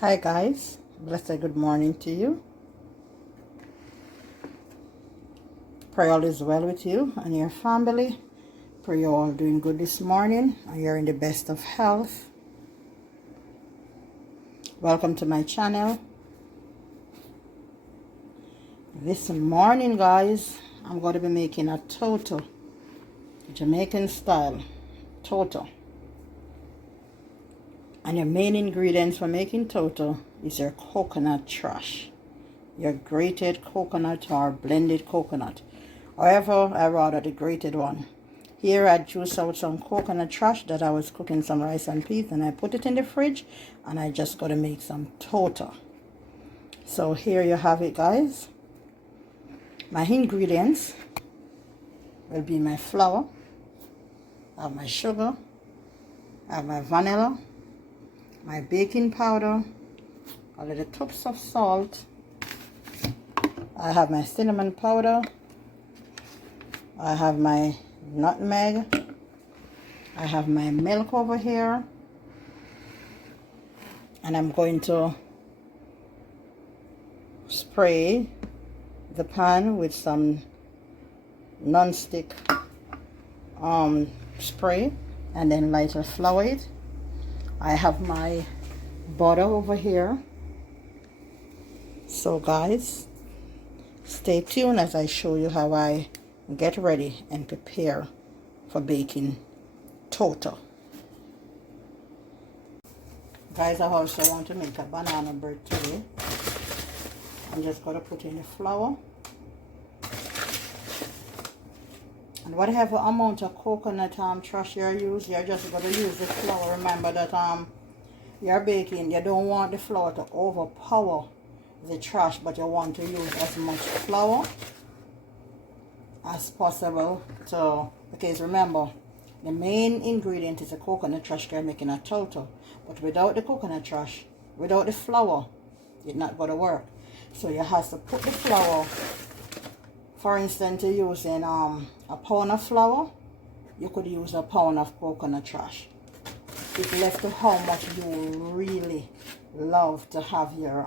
Hi guys, blessed good morning to you. Pray all is well with you and your family. Pray you're all doing good this morning and you're in the best of health. Welcome to my channel. This morning guys, I'm going to be making a toto, Jamaican style toto. And your main ingredients for making toto is your coconut trash. Your grated coconut or blended coconut. However, I rather the grated one. Here I juice out some coconut trash that I was cooking some rice and peas, and I put it in the fridge and I just got to make some toto. So here you have it guys. My ingredients will be my flour, I have my sugar, I have my vanilla, my baking powder, a little tubs of salt, I have my cinnamon powder, I have my nutmeg, I have my milk over here, and I'm going to spray the pan with some non-stick spray and then lightly flour it. I have my butter over here. So guys, stay tuned as I show you how I get ready and prepare for baking toto. Guys, I also want to make a banana bread today. I'm just going to put in the flour. And whatever amount of coconut trash you're using, you're just going to use the flour. Remember that you're baking, you don't want the flour to overpower the trash, but you want to use as much flour as possible because remember, the main ingredient is the coconut trash. You're making a toto, but without the coconut trash, without the flour, it's not going to work. So you have to put the flour. For instance, using a pound of flour, you could use a pound of coconut trash. It's left to how much you really love to have your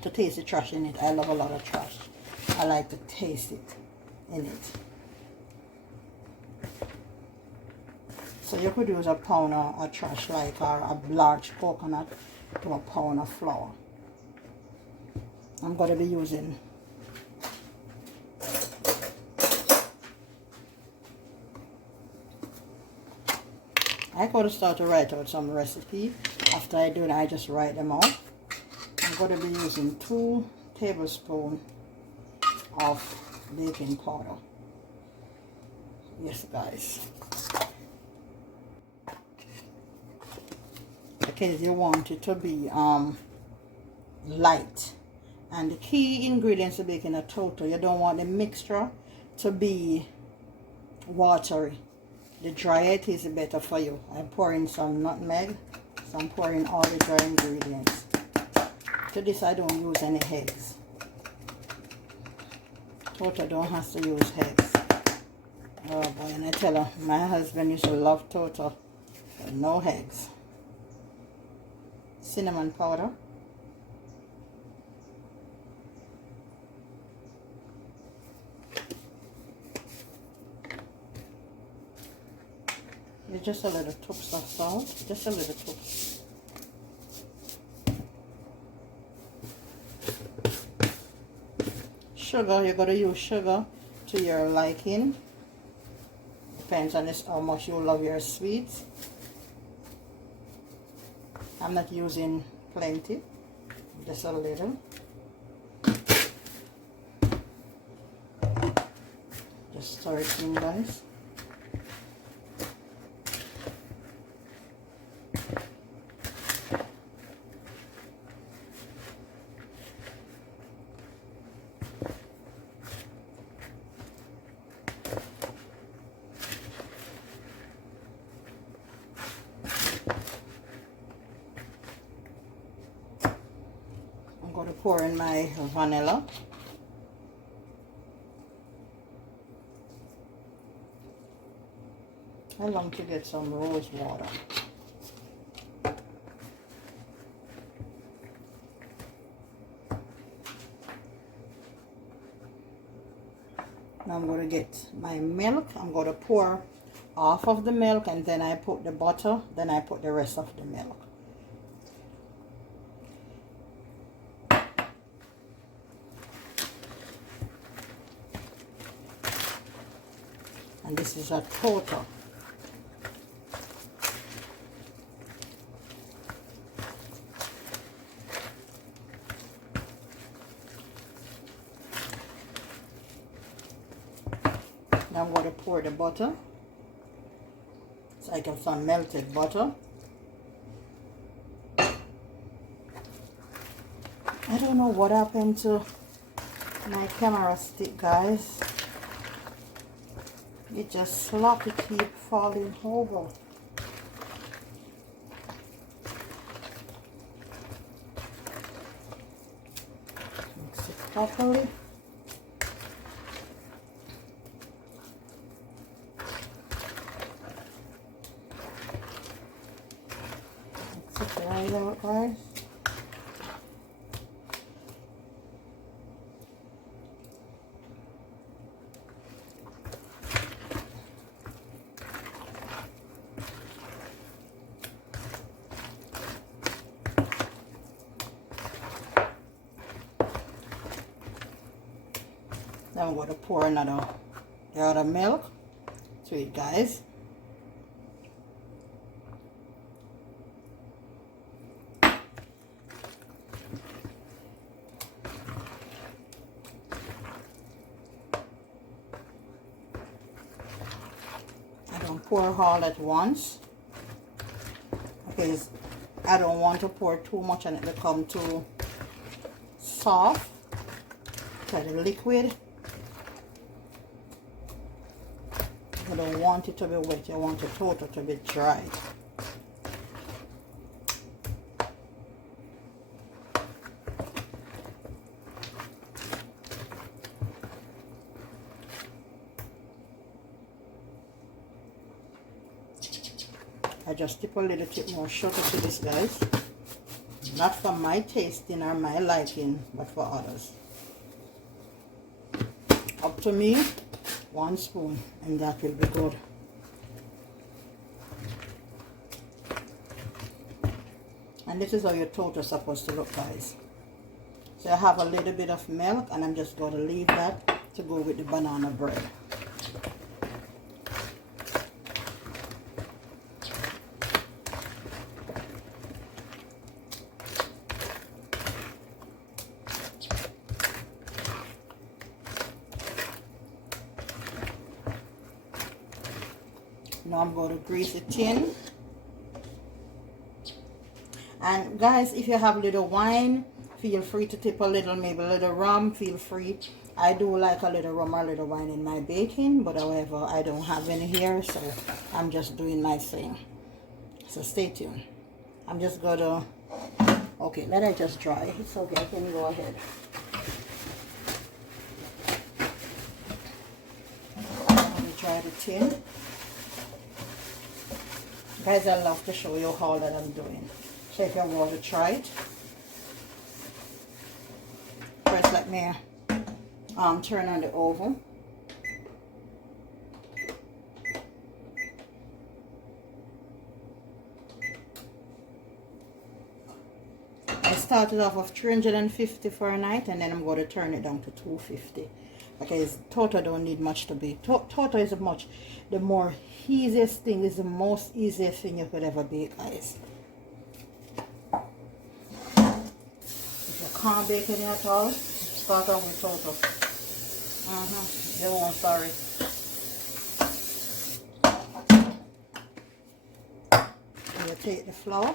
to taste the trash in it. I love a lot of trash. I like to taste it in it. So you could use a pound of trash, like a large coconut, to a pound of flour. I'm going to be using I could start to write out some recipe. After I do it, I just write them out. I'm going to be using 2 tablespoons of baking powder. Yes, guys. Because you want it to be light. And the key ingredients to baking a toto, you don't want the mixture to be watery. The drier it is, the better for you. I'm pouring some nutmeg, so I'm pouring all the dry ingredients. To this I don't use any eggs. Toto don't have to use eggs. Oh boy, and I tell her, my husband used to love toto, but no eggs. Cinnamon powder. Just a little tubs of salt, just a little tubs. Sugar, you're going to use sugar to your liking. Depends on how much you love your sweets. I'm not using plenty, just a little. Just stir it in, guys. I'm going to pour in my vanilla. I long to get some rose water. Now I'm going to get my milk. I'm going to pour half of the milk, and then I put the butter, then I put the rest of the milk. And this is a total. Now I'm going to pour the butter. So I get some melted butter. I don't know what happened to my camera stick, guys. It just sloppy keep falling over. Mix it properly. Mix it right out, guys. Now I'm going to pour the other milk to it, guys. I don't pour all at once because I don't want to pour too much and it become too soft, kind of liquid. You don't want it to be wet, you want it total to be dry. I just dip a little bit more sugar to this, guys. Not for my tasting or my liking, but for others. Up to me, 1 spoon, and that will be good. And this is how your total is supposed to look, guys. So I have a little bit of milk, and I'm just going to leave that to go with the banana bread. Now I'm going to grease the tin. And guys, if you have a little wine, feel free to tip a little, maybe a little rum, feel free. I do like a little rum or a little wine in my baking, but however, I don't have any here, so I'm just doing my thing. So stay tuned. I'm just going to, okay, let it just dry. It's okay, I can go ahead. Let me dry the tin. Guys, I love to show you all that I'm doing. So if you want to try it, first let me turn on the oven. I started off with 350 Fahrenheit, and then I'm going to turn it down to 250. Because total don't need much to bake. Total is the more easiest thing, is the most easiest thing you could ever bake, guys. If you can't bake any at all, start off with total. You won't, sorry. You take the flour,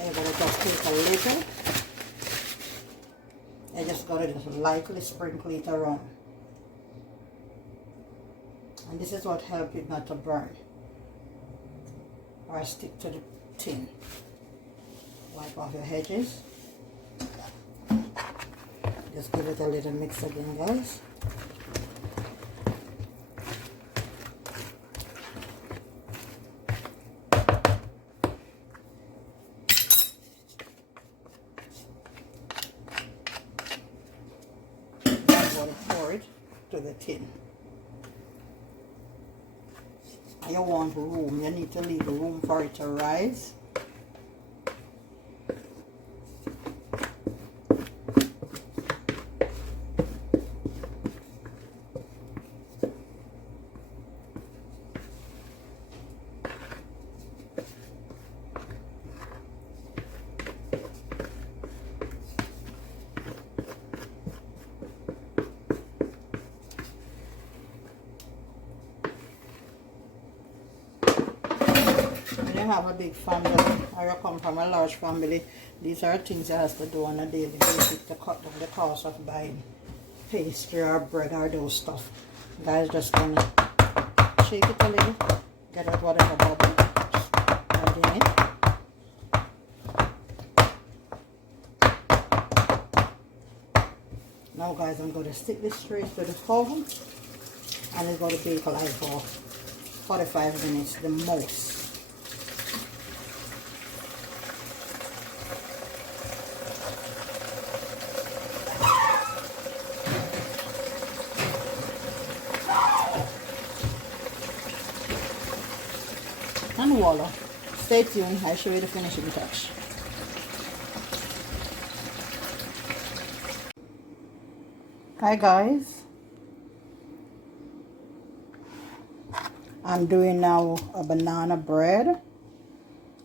and you're going to just take a little. You just got to just lightly sprinkle it around. And this is what helps it not to burn or stick to the tin. Wipe off your edges. Just give it a little mix again, guys. I'm going to pour it to the tin. You want room, you need to leave room for it to rise. Have a big family, or you come from a large family, these are things you have to do on a daily basis to cut down the cost of buying pastry or bread or those stuff. Guys, just gonna shake it a little, get out whatever bubble, just add in it. Now guys, I'm going to stick this straight to the oven and it's going to bake like for 45 minutes the most. And voila, stay tuned, I'll show you the finishing touch. Hi guys, I'm doing now a banana bread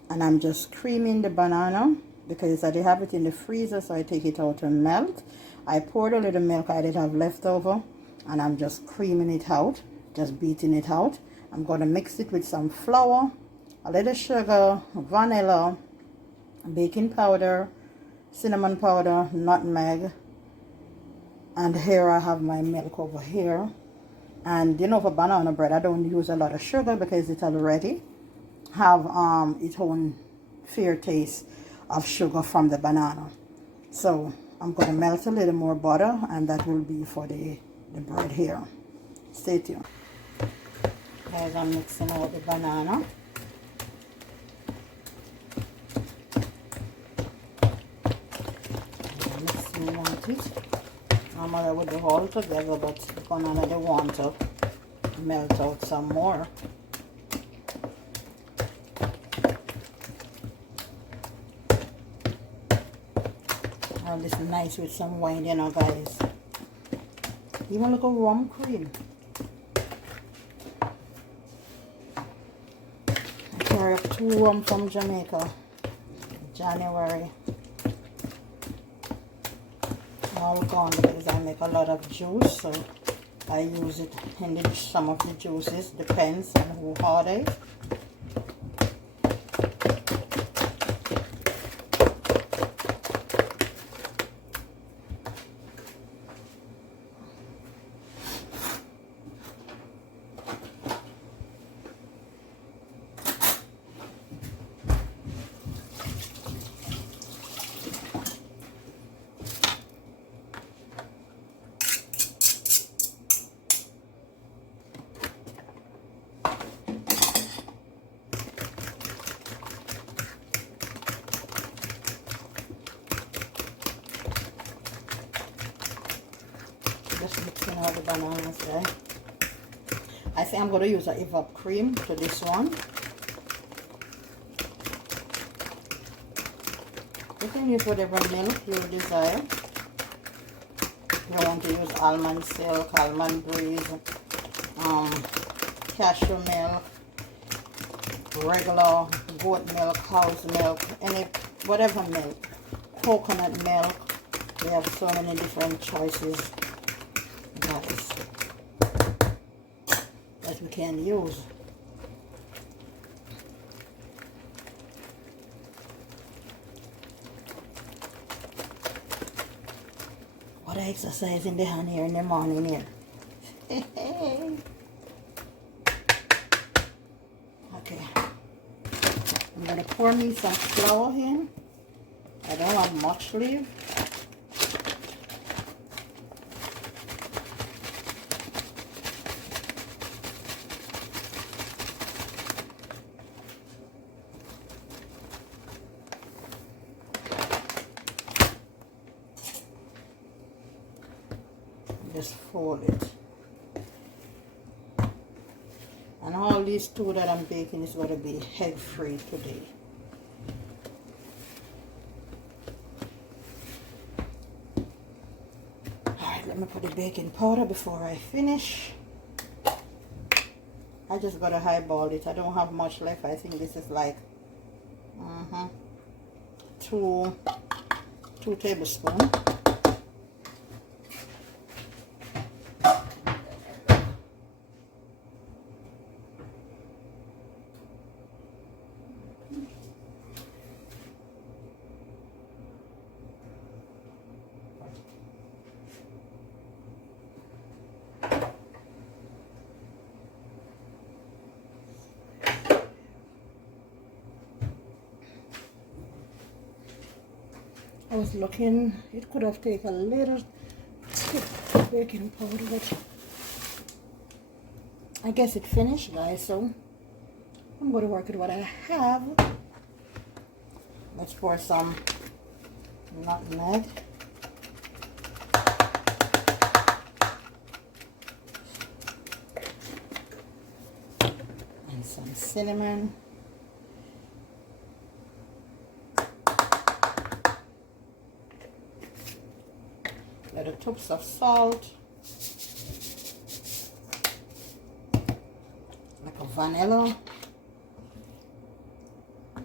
and I'm just creaming the banana because I did have it in the freezer, so I take it out to melt. I poured a little milk I did have left over and I'm just creaming it out, just beating it out. I'm going to mix it with some flour, a little sugar, vanilla, baking powder, cinnamon powder, nutmeg, and here I have my milk over here. And you know, for banana bread I don't use a lot of sugar because it already have its own fair taste of sugar from the banana. So I'm going to melt a little more butter and that will be for the bread here. Stay tuned. Guys, I'm mixing out the banana. I'm mixing out it. Normally I would do all together, but the banana they want to melt out some more. And this is nice with some wine, you know, guys. Even like a rum cream. I carry up 2 rum from Jamaica in January. Now we're gone because I make a lot of juice, so I use it in some of the juices, depends on who order it. Just mixing all the bananas there. I think I'm going to use a evap cream to this one. You can use whatever milk you desire. You want to use almond silk, almond breeze, cashew milk, regular goat milk, cow's milk, any whatever milk, coconut milk. We have so many different choices, guys, that we can use. What I exercise in the hand here in the morning here. Okay, I'm gonna pour me some flour in. I don't want much leave. Just fold it. And all these two that I'm baking is going to be egg free today. Alright, let me put the baking powder before I finish. I just got to highball it. I don't have much left. I think this is like two tablespoons. I was looking, it could have taken a little tip of baking powder, but I guess it finished, guys, so I'm going to work with what I have. Let's pour some nutmeg. And some cinnamon. Little tubs of salt, like a vanilla,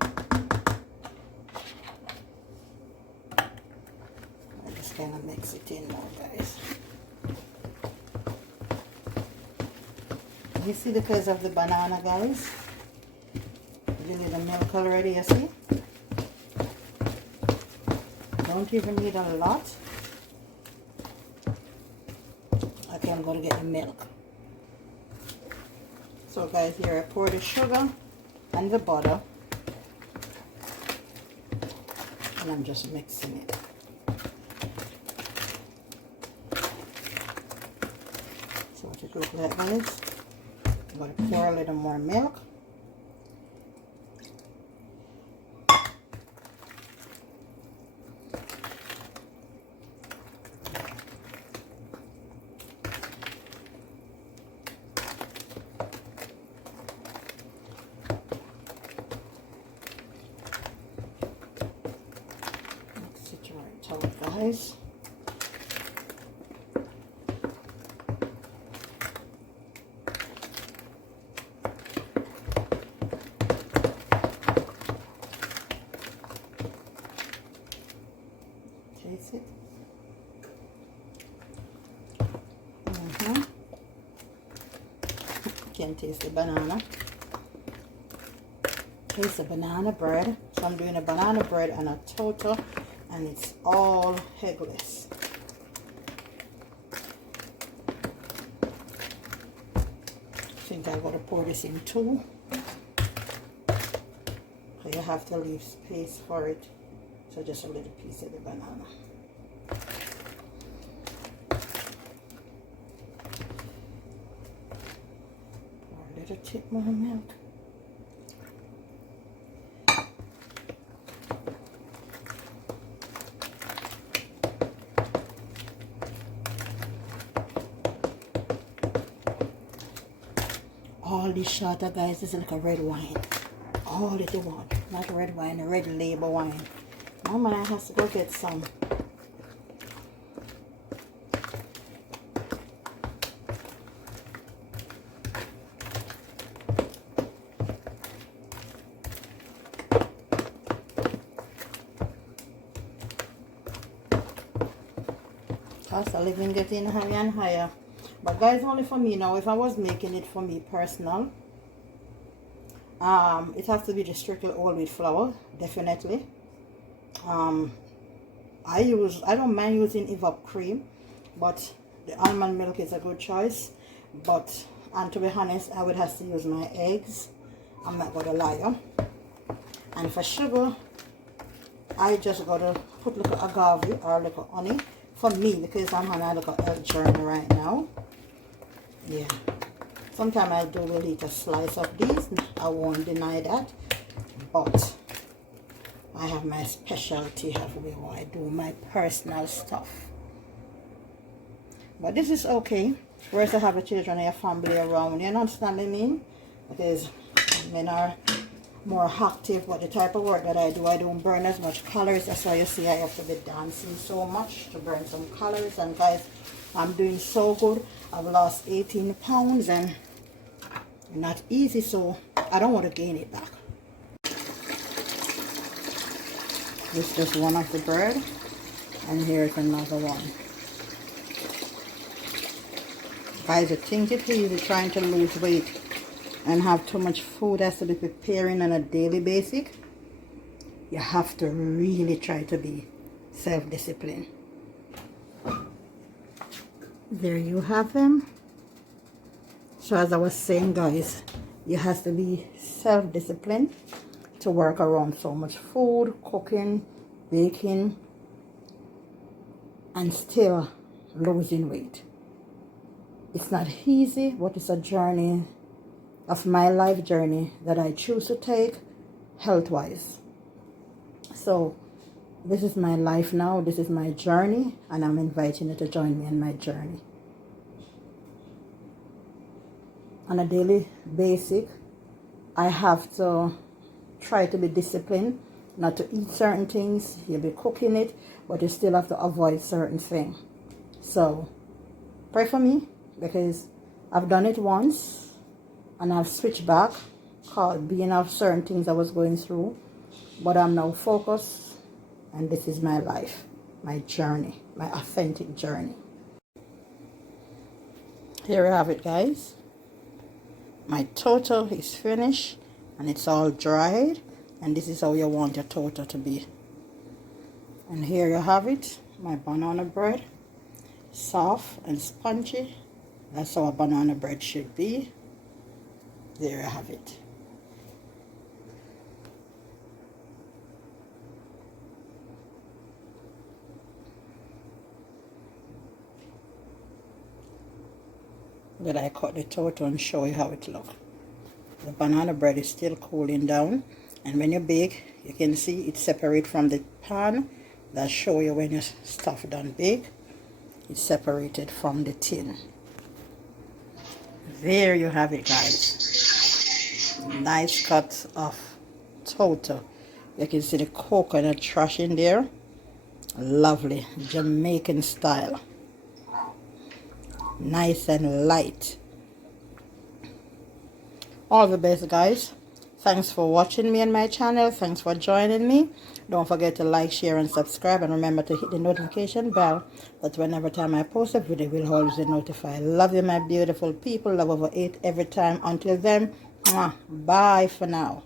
I just kind of mix it in now, guys. You see the taste of the banana, guys? You need the milk already, you see? Don't even need a lot. Okay, I'm going to get the milk. So guys, here I pour the sugar and the butter, and I'm just mixing it. So what it looks like, guys, I'm going to pour a little more milk. Guys, taste it. Can taste the banana. Taste the banana bread. So I'm doing a banana bread and a total, and it's all eggless. I think I'm going to pour this in two. So you have to leave space for it. So just a little piece of the banana. Pour a little tip more milk. All this shorter, guys, is like a red wine. All that you want. Not red wine, a red label wine. Mama has to go get some. Cost of living getting higher and higher. But guys, only for me now. If I was making it for me personal, it has to be the strictly whole wheat flour, definitely. I don't mind using evap cream, but the almond milk is a good choice. And to be honest, I would have to use my eggs. I'm not gonna lie. And for sugar, I just gotta put little agave or little honey for me, because I'm on a little health journey right now. Yeah, sometimes I do will eat a slice of these, I won't deny that, but I have my specialty of where I do my personal stuff. But this is okay, whereas I have a children and a family around, you understand what I mean? because men are more active. But the type of work that I do, I don't burn as much calories. That's why you see I have to be dancing so much to burn some calories. And guys, I'm doing so good. I've lost 18 pounds and not easy, so I don't want to gain it back. This is just one of the bread, and here's another one. Guys, you think it's easy trying to lose weight and have too much food has to be preparing on a daily basis? You have to really try to be self-disciplined. There you have them. So as I was saying, guys, you have to be self-disciplined to work around so much food, cooking, baking, and still losing weight. It's not easy, but it's a journey of my life journey that I choose to take health-wise. So this is my life now, this is my journey, and I'm inviting you to join me in my journey. On a daily basis, I have to try to be disciplined, not to eat certain things. You'll be cooking it, but you still have to avoid certain things. So pray for me, because I've done it once and I've switched back, being of certain things I was going through, but I'm now focused, and this is my life, my journey, my authentic journey. Here you have it, guys. My total is finished and it's all dried, and this is how you want your total to be. And here you have it, my banana bread, soft and spongy. That's how a banana bread should be. There you have it. But I cut the total and show you how it looks. The banana bread is still cooling down, and when you bake, you can see it separate from the pan. That show you when your stuff done bake, it's separated from the tin. There you have it, guys. Nice cut of total. You can see the coconut trash in there. Lovely Jamaican style. Nice and light. All the best, guys. Thanks for watching me on my channel. Thanks for joining me. Don't forget to like, share, and subscribe, and remember to hit the notification bell, that whenever time I post a video, will always be notified. Love you, my beautiful people. Love over 8 every time. Until then, bye for now.